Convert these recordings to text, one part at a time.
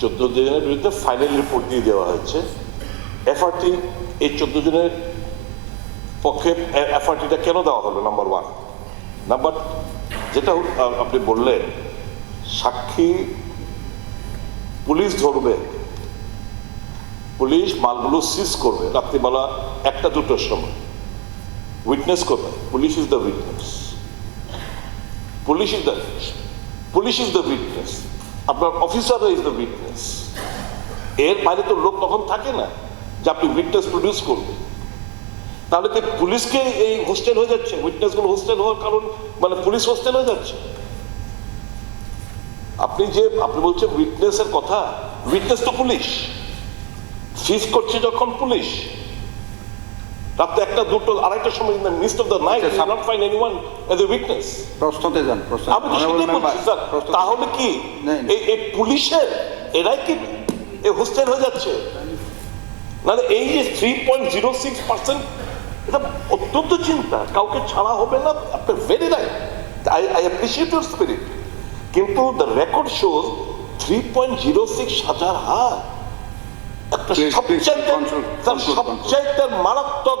14 জনের বিরুদ্ধে final report দিয়ে দেওয়া হয়েছে। এফআরটি এই 14 জনের পক্ষে এফআরটিটা কেন দেওয়া হলো? নাম্বার 1। নাম্বার যেটা আপনি বললেন, সাক্ষী পুলিশ ধরবে, পুলিশ মালগুলো সিজ করবে রাত্রিবেলা 1টা-2টোর সময়, উইটনেস করবে। Police is the witness, police is the witness, আপনার অফিসার ইজ দ্য উইটনেস। এর বাইরে তো লোক তখন থাকে না যে আপনি উইটনেস প্রডিউস করবেন। তাহলে কি পুলিশকে এই হোস্টেল হয়ে যাচ্ছে? উইটনেস গুলো হোস্টেল হওয়ার কারণ মানে পুলিশ হোস্টেল হয়ে যাচ্ছে? আপনি বলছেন উইটনেসের কথা, উইটনেস তো পুলিশ, সিজ করছে যখন পুলিশ রাতে 1টা, 2টো, 2:30টার সময় in the mist of the night you not find anyone as a witness. প্রশ্নতে যান। আমি তো সেটাই বলছি স্যার, তাহলে কি এই পুলিশের এরাই কি এই হোস্টেল হয়ে যাচ্ছে? মানে এই যে 3.06%, এটা অত্যন্ত চিন্তা, কাউকে ছাড়া হবে না। আপনি very right, I appreciate your spirit, কিন্তু দ্য রেকর্ড শোজ 3.06 হাজার হার। একটা সবচাইতে মারাত্মক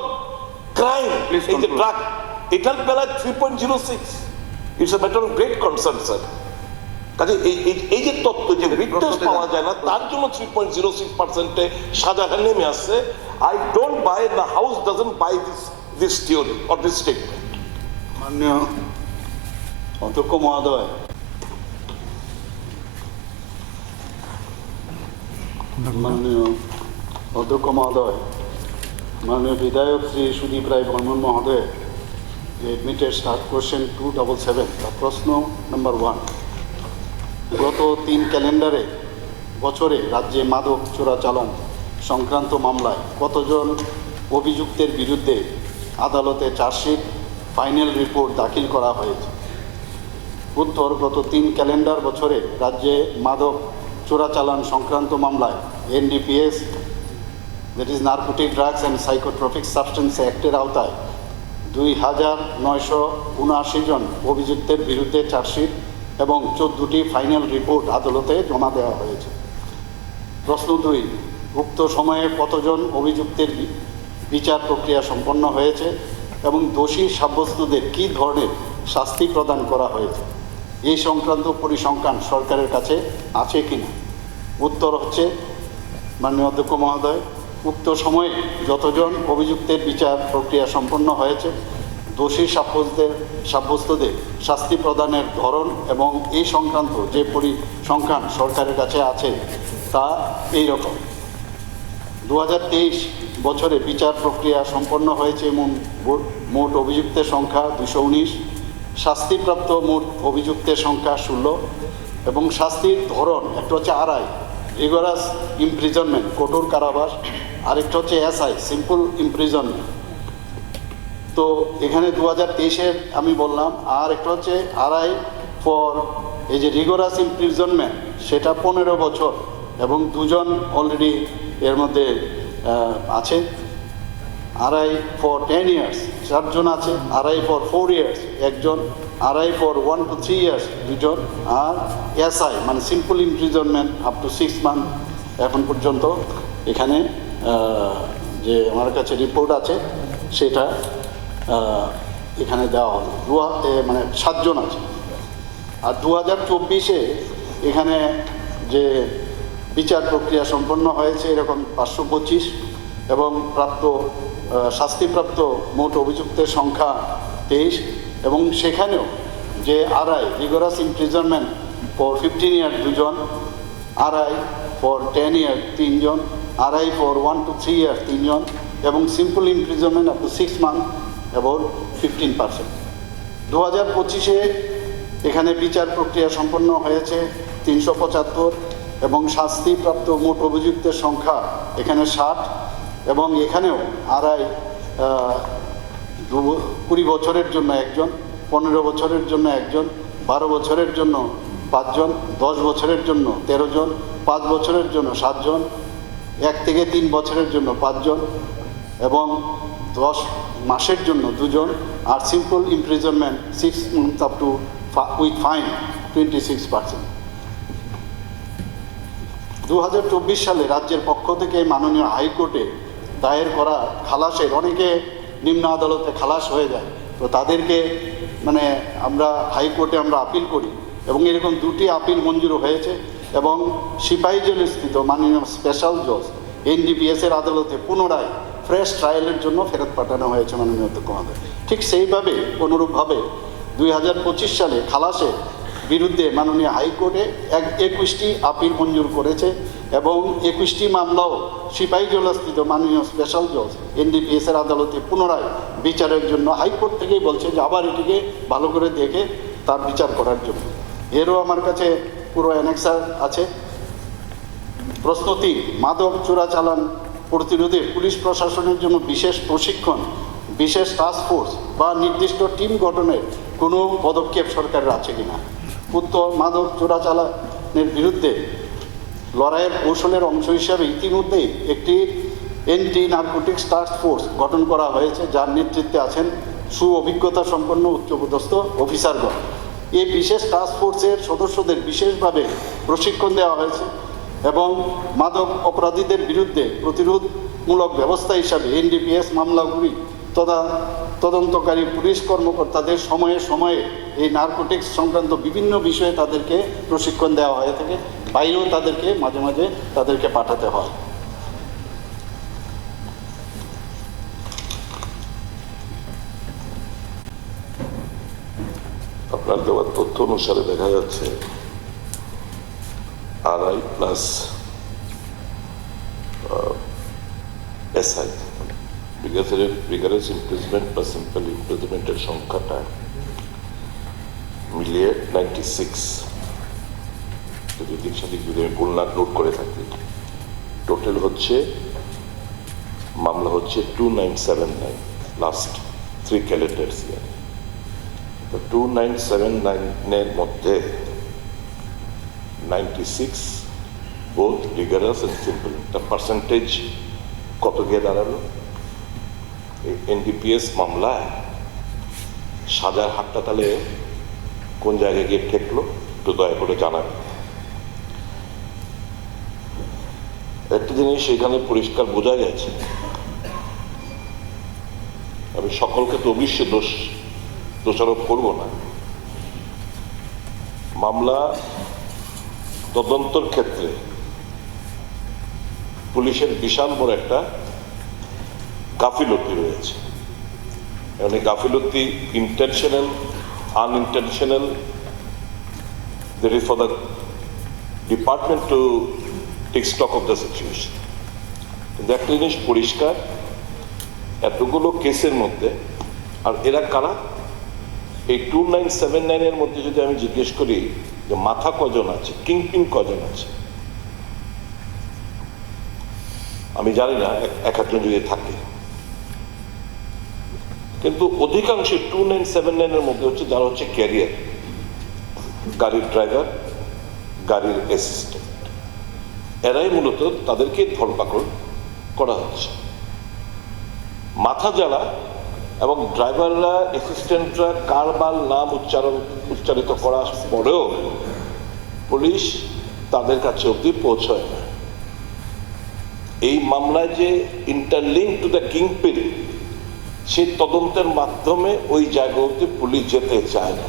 ক্রাইম এই যে ড্রাগ, এটার বেলায় 3.06, it's a matter of great concern sir. কাজে এই যে তত্ত্ব যে উইটনেস পাওয়া যায় না, তার জন্য 3.06%-এ সাজাটা নেমে আসছে। I don't buy, the house doesn't buy this theory or this statement. মাননীয় অধ্যক্ষ মহোদয়, মাননীয় অধ্যক্ষ মহোদয়, মাননীয় বিধায়ক শ্রী সুদীপ রায় বর্মন মহোদয়, এডমিটেড স্টার্ট কোশ্চেন 277। তার প্রশ্ন নাম্বার 1, গত 3 ক্যালেন্ডারে বছরে রাজ্যে মাদক চোরাচালান সংক্রান্ত মামলায় কতজন অভিযুক্তের বিরুদ্ধে আদালতে চার্জশিট, ফাইনাল রিপোর্ট দাখিল করা হয়েছে? উত্তর, গত 3 ক্যালেন্ডার বছরে রাজ্যে মাদক চোরাচালান সংক্রান্ত মামলায় NDPS, that is narcotic drugs and psychotropic substance অ্যাক্টের আওতায় 2979 জন অভিযুক্তের বিরুদ্ধে চার্জশিট এবং 14টি ফাইনাল রিপোর্ট আদালতে জমা দেওয়া হয়েছে। প্রশ্ন 2, উক্ত সময়ে কতজন অভিযুক্তের বিচার প্রক্রিয়া সম্পন্ন হয়েছে এবং দোষী সাব্যস্তদের কী ধরনের শাস্তি প্রদান করা হয়েছে? এই সংক্রান্ত পরিসংখ্যান সরকারের কাছে আছে কিনা? উত্তর হচ্ছে, মাননীয় অধ্যক্ষ মহোদয়, উক্ত সময়ে যতজন অভিযুক্তের বিচার প্রক্রিয়া সম্পন্ন হয়েছে, দোষী সাব্যস্তদের শাস্তি প্রদানের ধরন এবং এই সংক্রান্ত যে পরিসংখ্যান সরকারের কাছে আছে তা এই রকম। 2023 বছরে বিচার প্রক্রিয়া সম্পন্ন হয়েছে মোট অভিযুক্তের সংখ্যা 219, শাস্তিপ্রাপ্ত মোট অভিযুক্তের সংখ্যা 16 এবং শাস্তির ধরন একটা হচ্ছে আরআই, রিগরাস ইমপ্রিজনমেন্ট, কঠোর কারাবাস, আরেকটা হচ্ছে এসআই, সিম্পল ইমপ্রিজনমেন্ট। তো এখানে 2023-এর আমি বললাম, আর একটা হচ্ছে আরআই ফর এই যে রিগরাস ইমপ্রিজনমেন্ট, সেটা 15 বছর এবং 2 জন অলরেডি এর মধ্যে আছে। আরআই ফর 10 ইয়ার্স 4 জন আছে, আরআই ফর 4 ইয়ার্স 1 জন, আরআই ফর 1 to 3 ইয়ার্স 2 জন, আর এসআই মানে simple imprisonment up to 6 month এখন পর্যন্ত এখানে যে আমার কাছে রিপোর্ট আছে সেটা এখানে দেওয়া হলো। মানে 7 জন আছে। আর 2024-এ এখানে যে বিচার প্রক্রিয়া সম্পন্ন হয়েছে এরকম 525 এবং শাস্তিপ্রাপ্ত মোট অভিযুক্তের সংখ্যা 23 এবং সেখানেও যে RI rigorous imprisonment for 15 year 2 জন, আরআই ফর 10 ইয়ার 3 জন, আরআই ফর 1 to 3 ইয়ার 3 জন এবং simple imprisonment up to 6 month about 15%। 2025-এ এখানে বিচার প্রক্রিয়া সম্পন্ন হয়েছে 375 এবং শাস্তিপ্রাপ্ত মোট অভিযুক্তের সংখ্যা এখানে 60 এবং এখানেও আরআই 20 বছরের জন্য 1 জন, 15 বছরের জন্য 1 জন, 12 বছরের জন্য 5 জন, 10 বছরের জন্য 13 জন, 5 বছরের জন্য 7 জন, 1 থেকে 3 বছরের জন্য 5 জন এবং 10 মাসের জন্য 2 জন, আর simple imprisonment 6 months up to with fine 26%। 2024 সালে রাজ্যের পক্ষ থেকে মাননীয় হাইকোর্টে দায়ের করা খালাসের অনেকে নিম্ন আদালতে খালাস হয়ে যায়, তো তাদেরকে মানে আমরা হাইকোর্টে আমরা আপিল করি এবং এরকম 2টি আপিল মঞ্জুর হয়েছে এবং সিপাহীজল স্থিত মাননীয় স্পেশাল জজ NDPS এর আদালতে পুনরায় ফ্রেশ ট্রায়ালের জন্য ফেরত পাঠানো হয়েছে মাননীয় অধ্যক্ষ মহোদয়। ঠিক সেইভাবে অনুরূপভাবে 2025 সালে খালাসের বিরুদ্ধে মাননীয় হাইকোর্টে 21টি আপিল মঞ্জুর করেছে এবং 21টি মামলাও সিপাহীজলাস্থিত মাননীয় স্পেশাল জজ NDPS এর আদালতে পুনরায় বিচারের জন্য হাইকোর্ট থেকেই বলছে যে আবার এটিকে ভালো করে দেখে তার বিচার করার জন্য। এরও আমার কাছে পুরো অ্যানেক্সার আছে। প্রশ্ন 3, মাদক চোরাচালান প্রতিরোধে পুলিশ প্রশাসনের জন্য বিশেষ প্রশিক্ষণ, বিশেষ টাস্ক ফোর্স বা নির্দিষ্ট টিম গঠনের কোনো পদক্ষেপ সরকারের আছে কিনা? উত্তর, মাদক চোরাচালানের বিরুদ্ধে লড়াইয়ের কৌশলের অংশ হিসাবে ইতিমধ্যেই একটি অ্যান্টি নার্কোটিক্স টাস্ক ফোর্স গঠন করা হয়েছে, যার নেতৃত্বে আছেন সুঅভিজ্ঞতা সম্পন্ন উচ্চপদস্থ অফিসারগণ। এই বিশেষ টাস্ক ফোর্সের সদস্যদের বিশেষভাবে প্রশিক্ষণ দেওয়া হয়েছে এবং মাদক অপরাধীদের বিরুদ্ধে প্রতিরোধমূলক ব্যবস্থা হিসাবে NDPS মামলাগুলি তদন্তকারী পুলিশ কর্মকর্তাদের সময়ে সময়ে এই নার্কোটিক্স সংক্রান্ত বিভিন্ন বিষয়ে তাদেরকে প্রশিক্ষণ দেওয়া হয়ে থাকে, বাইরেও তাদেরকে মাঝে মাঝে তাদেরকে পাঠাতে হয়। আপনার দেওয়ার তথ্য অনুসারে দেখা যাচ্ছে RI plus SI rigorous imprisonment বা সিম্পল ইমপ্রিজমেন্টের সংখ্যাটা মিলিয়ে 96, যদি দিক সাদিক যদি আমি ভুল না নোট করে থাকি, টোটাল হচ্ছে মামলা হচ্ছে 2979 লাস্ট 3 ক্যালেন্ডার্স ইয়ার। তো 2979-এর মধ্যে 96 বোথ রিগারাস এন্ড সিম্পল, একটা পার্সেন্টেজ কত গিয়ে দাঁড়ালো? এই NDPS মামলায় সাজার হাতটা তাহলে কোন জায়গায় গিয়ে ঠেকলো একটু দয়া করে জানাবেন। একটা জিনিস এখানে পরিষ্কার বোঝা গেছে, আমি সকলকে তো অবশ্যই দোষারোপ করব না, মামলা তদন্তর ক্ষেত্রে পুলিশের বিশাল বড় একটা গাফিলতি রয়েছে। মানে গাফিলতি intentional, আনইন্টেনশনাল, that is for the department to take stock of the situation. কিন্তু একটা জিনিস পরিষ্কার, এতগুলো কেসের মধ্যে আর এরা কারা? এই 2979-এর মধ্যে যদি আমি জিজ্ঞেস করি যে মাথা কজন আছে, কিংপিন কজন আছে, আমি জানি না, এক একজন যদি থাকে, কিন্তু অধিকাংশ 2979-এর মধ্যে হচ্ছে যারা হচ্ছে ক্যারিয়ার, গাড়ির ড্রাইভার, গাড়ির অ্যাসিস্ট্যান্ট, এরাই মূলত তাদেরকে ধরপাকড় করা হচ্ছে। মাথা যারা এবং ড্রাইভাররা, অ্যাসিস্ট্যান্টরা কারবার নাম উচ্চারিত করার পরেও পুলিশ তাদের কাছে অবধি পৌঁছয় না। এই মামলায় যে ইন্টারলিঙ্ক টু দ্য কিংপিন, সেই তদন্তের মাধ্যমে ওই জায়গা অবধি পুলিশ যেতে চায় না।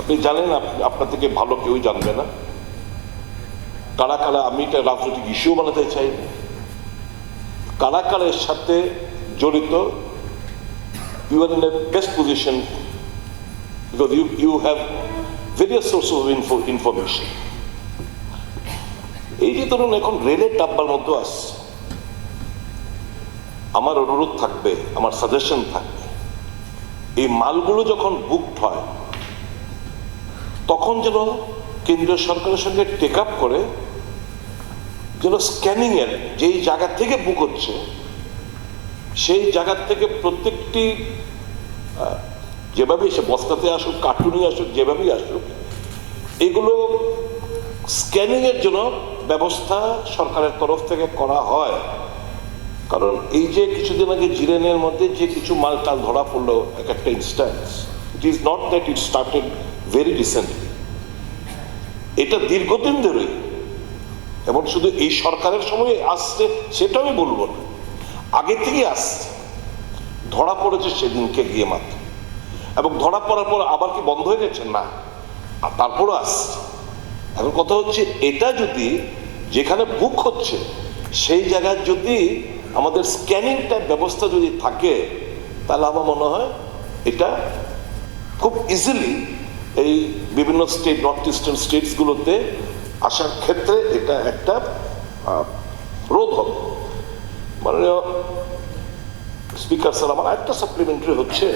আপনি জানেন, আপনার থেকে ভালো কেউ জানবে না কারা কারা, আমি এটা রাজনৈতিক ইস্যু বানাতে চাই না, কারা কারা এর সাথে জড়িত। You are in a best position because you have various source of information. এই যে ধরুন এখন রেলের ডাব্বার মধ্যে আসছে, আমার অনুরোধ থাকবে, আমার সাজেশন থাকবে, এই মালগুলো যখন বুকড হয় তখন যেন কেন্দ্রীয় সরকারের সঙ্গে টেক আপ করে যেন স্ক্যানিং এর যেই জায়গা থেকে বুক হচ্ছে সেই জায়গা থেকে প্রত্যেকটি যেভাবেই সে বস্তাতে আসুক, কার্টুনে আসুক, যেভাবেই আসুক, এগুলো স্ক্যানিং এর জন্য ব্যবস্থা সরকারের তরফ থেকে করা হয়। কারণ এই যে কিছুদিন আগে জিরেনের মধ্যে যে কিছু মালটাল ধরা পড়লো, একটা instance, it is not that it started very recently, এটা দীর্ঘদিন ধরে এবং শুধু এই সরকারের সময় আসছে সেটা আমি বলবো না, আগে থেকেই আসছে, ধরা পড়েছে সেদিনকে গিয়ে মাত্র, এবং ধরা পড়ার পর আবার কি বন্ধ হয়ে গেছে না, আর তারপরও আসছে। এখন কথা হচ্ছে এটা যদি যেখানে বুক হচ্ছে সেই জায়গায় যদি আমাদের স্ক্যানিং টাইপ ব্যবস্থা যদি থাকে, তাহলে আমার মনে হয় এটা খুব ইজিলি এই বিভিন্ন স্টেট, নর্থ ইস্টার্ন স্টেটসগুলোতে আসার ক্ষেত্রে এটা একটা রোধ হবে। মাননীয় স্পিকার স্যার, আমার একটা সাপ্লিমেন্টারি হচ্ছে,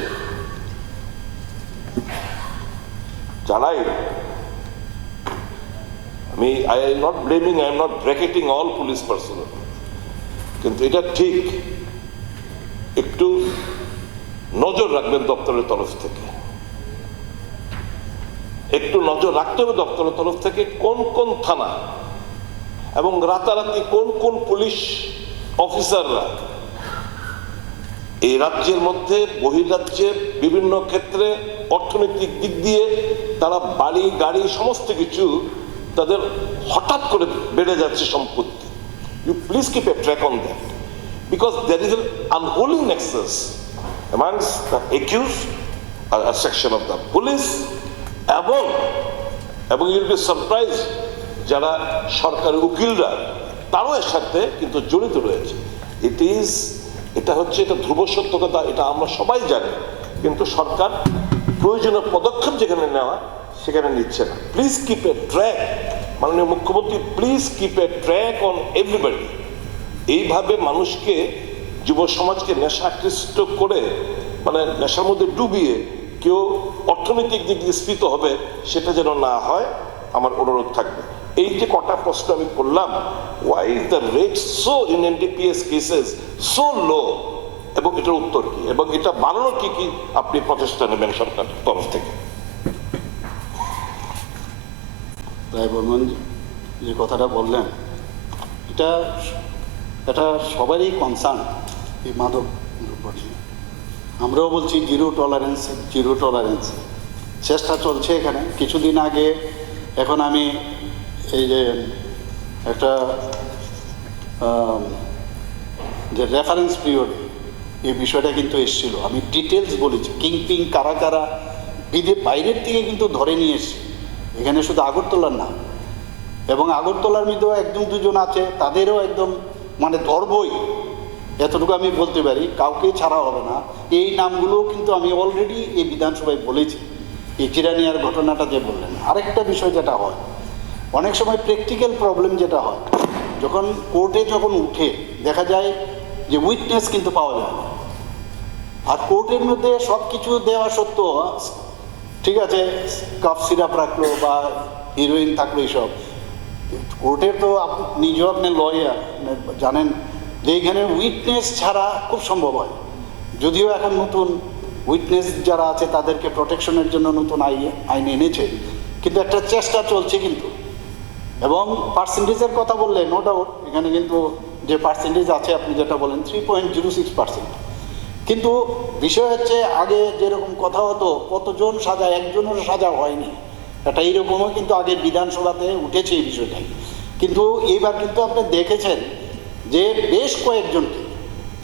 জানাই আমি I am not blaming, I am not bracketing all police personal, কিন্তু এটা ঠিক একটু নজর রাখবেন দপ্তরের তরফ থেকে, একটু নজর রাখতে হবে দপ্তরের তরফ থেকে কোন কোন থানা এবং রাতারাতি কোন কোন পুলিশ অফিসাররা এই রাজ্যের মধ্যে বহির্রাজ্যের বিভিন্ন ক্ষেত্রে অর্থনৈতিক দিক দিয়ে তারা বাড়ি গাড়ি সমস্ত কিছু তাদের হঠাৎ করে বেড়ে যাচ্ছে সম্পত্তি। You please keep a track on that, because there is an unholy nexus amongst the accused, a section of the police, এবং ইউল বি সারপ্রাইজ যারা সরকারি উকিলরা তারও এর সাথে কিন্তু জড়িত রয়েছে। এটা হচ্ছে এটা ধ্রুব সত্য কথা, এটা আমরা সবাই জানি, কিন্তু সরকার প্রয়োজনীয় পদক্ষেপ যেখানে নেওয়া সেখানে নিচ্ছে না। প্লিজ কিপ এ ট্র্যাক, মাননীয় মুখ্যমন্ত্রী, please keep a track on everybody. এইভাবে মানুষকে, যুব সমাজকে নেশাকৃষ্ট করে, মানে নেশার মধ্যে ডুবিয়ে কেউ অর্থনৈতিক দিক দিয়ে স্ফীত হবে, সেটা যেন না হয়, আমার অনুরোধ থাকবে। এই যে কটা প্রশ্ন আমি করলাম, why is the rate so in NDPS cases so low, এবং এটার উত্তর কি, এবং এটা বাড়ানোর কি কি আপনি প্রচেষ্টা নেবেন সরকার তরফ থেকে? রায় বর্মন যে কথাটা বললেন, এটা সবারই কনসার্ন এই মাদক দ্রব্য নিয়ে। আমরাও বলছি জিরো টলারেন্স, চেষ্টা চলছে এখানে। কিছুদিন আগে, এখন আমি এই যে একটা যে রেফারেন্স পিরিয়ড, এই বিষয়টা কিন্তু এসেছিল, আমি ডিটেলস বলেছি, কিংপিং কারা কারা বাইরের থেকে কিন্তু ধরে নিয়ে এসছি, এখানে শুধু আগরতলার না, এবং আগরতলার মধ্যেও একজন দুজন আছে, তাদেরও একদম মানে ধরবই, এতটুকু আমি বলতে পারি, কাউকে ছাড়া হবে না। এই নামগুলো কিন্তু আমি অলরেডি এই বিধানসভায় বলেছি, এই চিরানিয়ার ঘটনাটা যে বললেন। আরেকটা বিষয় যেটা হয়, অনেক সময় প্র্যাকটিক্যাল প্রবলেম যেটা হয়, যখন কোর্টে যখন উঠে দেখা যায় যে উইটনেস কিন্তু পাওয়া যায় না, আর কোর্টের মধ্যে সব কিছু দেওয়া সত্ত্বেও, ঠিক আছে, কাফ সিরাপ রাখলো বা হিরোইন থাকলো, এইসব কোর্টের তো নিজেও আপনি লয়ার জানেন যে এখানে উইটনেস ছাড়া খুব সম্ভব হয়। যদিও এখন নতুন উইটনেস যারা আছে তাদেরকে প্রোটেকশনের জন্য নতুন আইন এনেছে, কিন্তু একটা চেষ্টা চলছে কিন্তু। এবং পার্সেন্টেজের কথা বললে নো ডাউট, এখানে কিন্তু যে পার্সেন্টেজ আছে আপনি যেটা বলেন 3.06%, কিন্তু বিষয় হচ্ছে আগে যেরকম কথা হতো কতজন সাজা, একজনের সাজা হয়নি, এটা এইরকমও কিন্তু আগে বিধানসভাতে উঠেছে এই বিষয়টাই। কিন্তু এইবার কিন্তু আপনি দেখেছেন যে বেশ কয়েকজনকে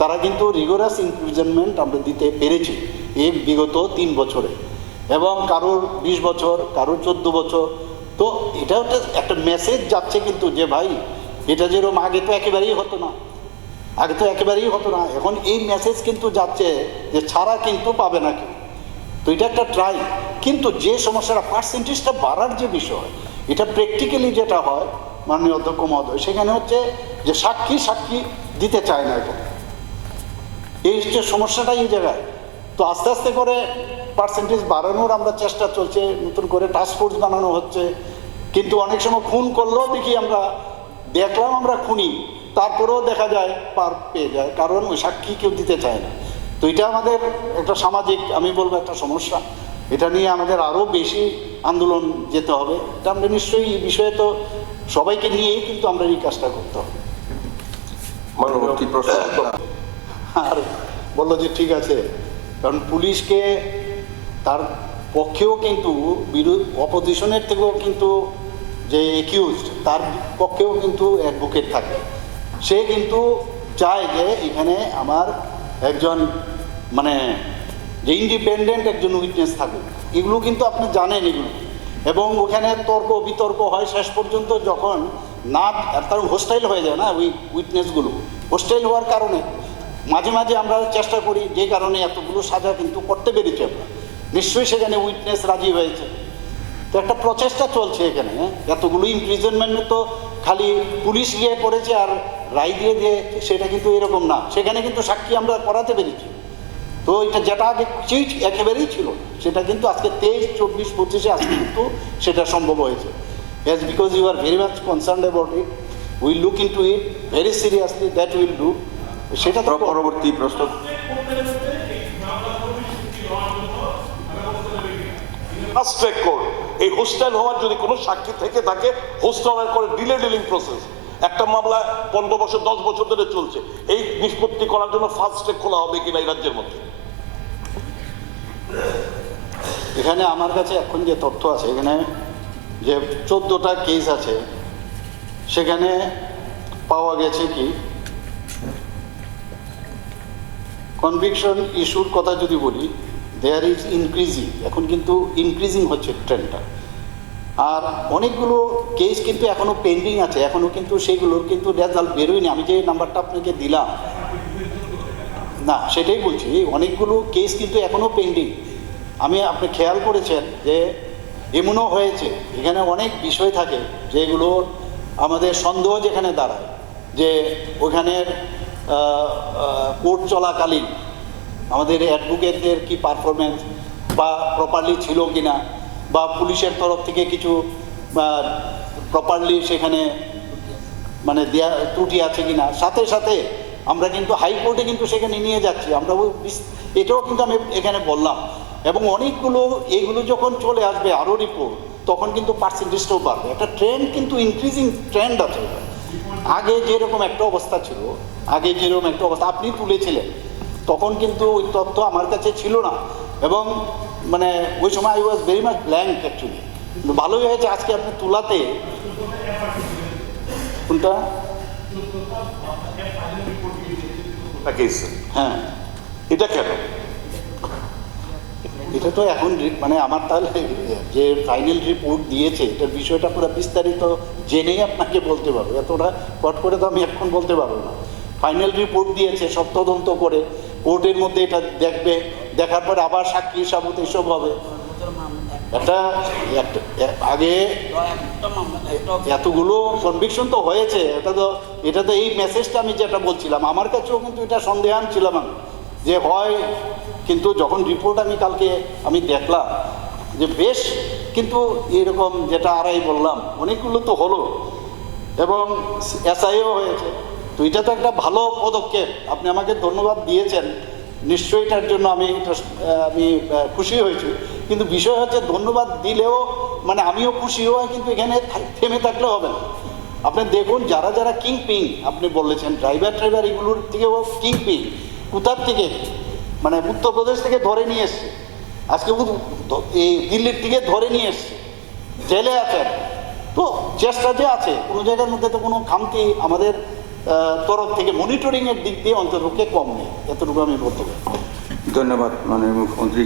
তারা কিন্তু রিগোরাস ইমপ্রিজনমেন্ট আমরা দিতে পেরেছি এই বিগত 3 বছরে, এবং কারোর 20 বছর, কারোর 14 বছর। তো এটা একটা মেসেজ যাচ্ছে কিন্তু যে ভাই, এটা যেরকম আগে তো একেবারেই হতো না, এখন এই মেসেজ কিন্তু যাচ্ছে যে ছাড়া কিন্তু পাবে না কেউ। তো এটা একটা ট্রাই, কিন্তু যে সমস্যাটা পার্সেন্টেজটা বাড়ার যে বিষয়, এটা প্র্যাকটিক্যালি যেটা হয় মাননীয় অধ্যক্ষ মহোদয়, সেখানে হচ্ছে যে সাক্ষী দিতে চায় না, এখন এই হচ্ছে সমস্যাটা এই জায়গায়। তো আস্তে আস্তে করে পার্সেন্টেজ বাড়ানোর আমরা চেষ্টা চলছে, নতুন করে টাস্কফোর্স বানানো হচ্ছে, কিন্তু অনেক সময় খুন করলেও দেখি আমরা খুনি, তারপরেও দেখা যায় পার পেয়ে যায়, কারণ ওই সাক্ষী কেউ দিতে চায় না। তো এটা আমাদের একটা সামাজিক, আমি বলবো একটা সমস্যা, এটা নিয়ে আমাদের আরও বেশি আন্দোলন যেতে হবে। এটা আমরা নিশ্চয়ই এই বিষয়ে তো সবাইকে নিয়েই কিন্তু আমরা এই কাজটা করতে হবে। আর বললো যে ঠিক আছে, কারণ পুলিশকে তার পক্ষেও কিন্তু অপোজিশনের থেকেও কিন্তু যে একিউজড তার পক্ষেও কিন্তু অ্যাডভোকেট থাকে। সে কিন্তু চায় যে এখানে আমার একজন মানে যে ইন্ডিপেন্ডেন্ট একজন উইটনেস থাকুক। এগুলো কিন্তু আপনি জানেন এগুলো, এবং ওখানে তর্ক বিতর্ক হয় শেষ পর্যন্ত যখন না তার হোস্টাইল হয়ে যায় না ওই উইটনেসগুলো। হোস্টাইল হওয়ার কারণে মাঝে মাঝে আমরা চেষ্টা করি, যে কারণে এতগুলো সাজা কিন্তু করতে পেরেছি আমরা। নিশ্চয়ই সেখানে উইটনেস রাজি হয়েছে। তো একটা প্রচেষ্টা চলছে এখানে। এতগুলো ইমপ্রিজনমেন্ট তো খালি পুলিশ গিয়ে করেছে আর রায় দিয়ে দিয়ে সেটা কিন্তু এরকম না, সেখানে কিন্তু সাক্ষী আমরা করাতে পেরেছি। তো এটা যেটা আগে একেবারেই ছিল সেটা কিন্তু আজকে 23, 24, 25 আজকে কিন্তু সেটা সম্ভব হয়েছে। Yes, because you are very much concerned about it, we look into it very seriously, that will do. সেটা তো পরবর্তী প্রশ্ন। ফাস্ট ট্র্যাক কোর্ট এই হোস্টাইল হওয়ার যদি কোনো সাক্ষী থেকে থাকে, হোস্টাইল করে ডিলিং প্রসেস একটা মামলা 15 বছর 10 বছর ধরে চলছে, এই নিষ্পত্তি করার জন্য ফাস্ট ট্র্যাক খোলা হবে কিনা এই রাজ্যের মধ্যে? এখানে আমার কাছে এখন যে তথ্য আছে, এখানে যে 14টা কেস আছে সেখানে পাওয়া গেছে কি কনভিকশন ইস্যুর কথা যদি বলি, দেয়ার ইজ ইনক্রিজিং, এখন কিন্তু ইনক্রিজিং হচ্ছে ট্রেন্ডটা। আর অনেকগুলো কেস কিন্তু এখনও পেন্ডিং আছে, এখনও কিন্তু সেগুলোর কিন্তু রেজাল্ট বেরোয়নি। আমি যে নাম্বারটা আপনাকে দিলাম না, সেটাই বলছি, অনেকগুলো কেস কিন্তু এখনও পেন্ডিং। আপনি খেয়াল করেছেন যে এমনও হয়েছে এখানে অনেক বিষয় থাকে যেগুলো আমাদের সন্দেহ যেখানে দাঁড়ায় যে ওখানের কোর্ট চলাকালীন আমাদের অ্যাডভোকেটদের কি পারফরমেন্স বা প্রপারলি ছিল কিনা, বা পুলিশের তরফ থেকে কিছু প্রপারলি সেখানে মানে দেয়া ত্রুটি আছে কিনা। সাথে সাথে আমরা কিন্তু হাইকোর্টে কিন্তু সেখানে নিয়ে যাচ্ছি আমরা, এটাও কিন্তু আমি এখানে বললাম। এবং অনেকগুলো এইগুলো যখন চলে আসবে আরও রিপোর্ট, তখন কিন্তু পার্সেন্টেজটাও বাড়বে। একটা ট্রেন্ড কিন্তু ইনক্রিজিং ট্রেন্ড আছে। আগে যেরকম একটা অবস্থা ছিল, আপনি তুলেছিলেন, তখন কিন্তু ওই তথ্য আমার কাছে ছিল না, এবং মানে ওই সময় I was very much blank actually. ভালোই হয়েছে আজকে আপনি তোলাতে। কোনটা? হ্যাঁ, এটা কেন? এটা তো এখন মানে আমার তাহলে যে ফাইনাল রিপোর্ট দিয়েছে এটার বিষয়টা পুরো বিস্তারিত জেনেই আপনাকে বলতে পারবো, এতটা কট করে তো আমি এখন বলতে পারবো না। ফাইনাল রিপোর্ট দিয়েছে, সব তদন্ত করে কোর্টের মধ্যে এটা দেখবে, দেখার পরে আবার সাক্ষী সাবুত এসব হবে। একটা আগে এতগুলো কনভিকশন তো হয়েছে, এটা তো এই মেসেজটা আমি যেটা বলছিলাম, আমার কাছেও কিন্তু এটা সন্দেহান ছিলাম আমি যে হয়, কিন্তু যখন রিপোর্ট আমি কালকে দেখলাম যে বেশ কিন্তু এরকম যেটা আড়াই বললাম অনেকগুলো তো হলো, এবং এসআইও হয়েছে। তো এটা তো একটা ভালো পদক্ষেপ, আপনি আমাকে ধন্যবাদ দিয়েছেন, নিশ্চয়ই এটার জন্য আমি খুশি হয়েছি। কিন্তু বিষয় হচ্ছে ধন্যবাদ দিলেও মানে আমিও খুশি হই, কিন্তু এখানে থেমে থাকলে হবে না। আপনি দেখুন যারা যারা কিংপিং আপনি বলেছেন, ড্রাইভার এগুলোর থেকেও কিংপিং কোথার থেকে, মানে উত্তরপ্রদেশ থেকে ধরে নিয়ে এসছে, আজকে এই দিল্লির থেকে ধরে নিয়ে এসছে, জেলে আছেন। তো চেষ্টা যে আছে, কোনো জায়গার মধ্যে তো কোনো খামতি আমাদের তরফ থেকে মনিটরিংয়ের দিক দিয়ে অন্ততপক্ষে কম নেই, এতটুকু আমি বলতে পারি। ধন্যবাদ মাননীয় মুখ্যমন্ত্রী।